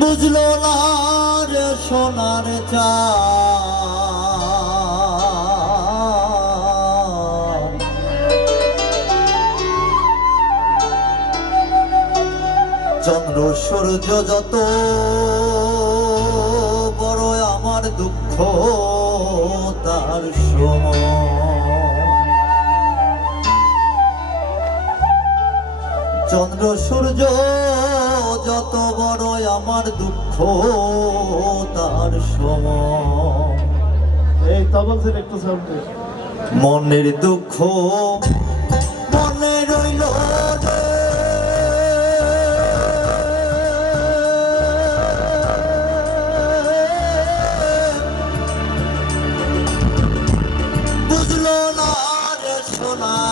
বুঝলো না রে সোনার চা চন্দ্র সূর্য যত বড় আমার দুঃখ তার চন্দ্র সূর্য যত বড় আমার দুঃখ তার সম একটু মনের দুঃখ মনে রইল বুঝলো না সোনা।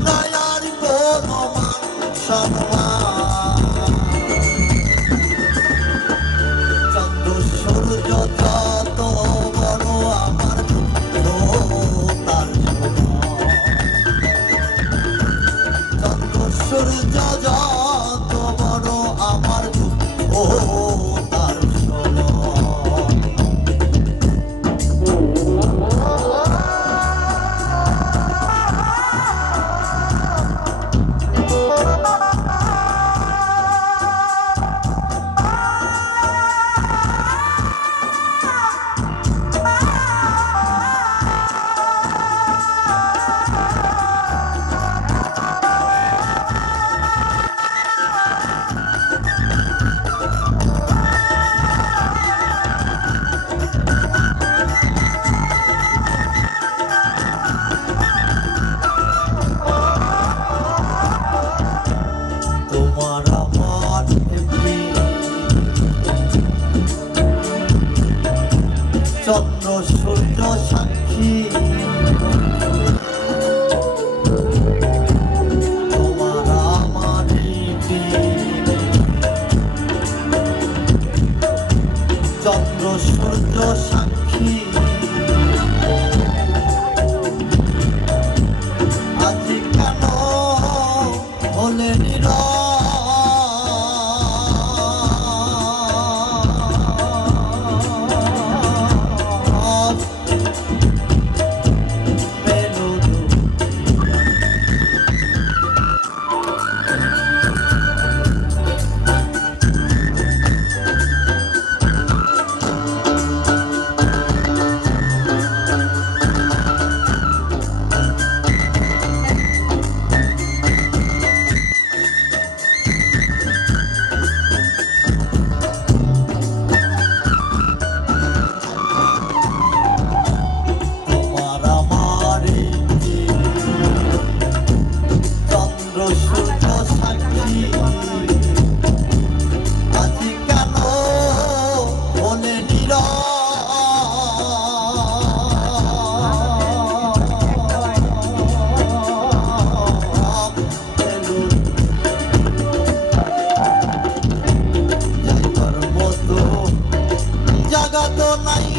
বাংলায় আর কোনো মান সম্মান το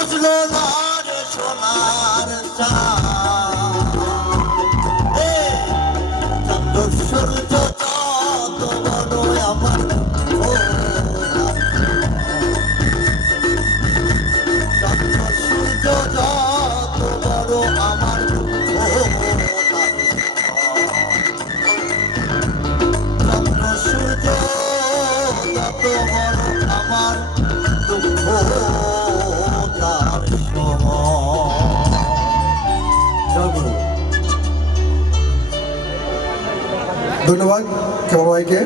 বুঝলো না সোনার চাঁদ। সূর্য যত বড় আমার সূর্য, যত বড় আমার সূর্য যত বড় আমার দুঃখ। জগৎ ধন্যবাদ ভাইকে।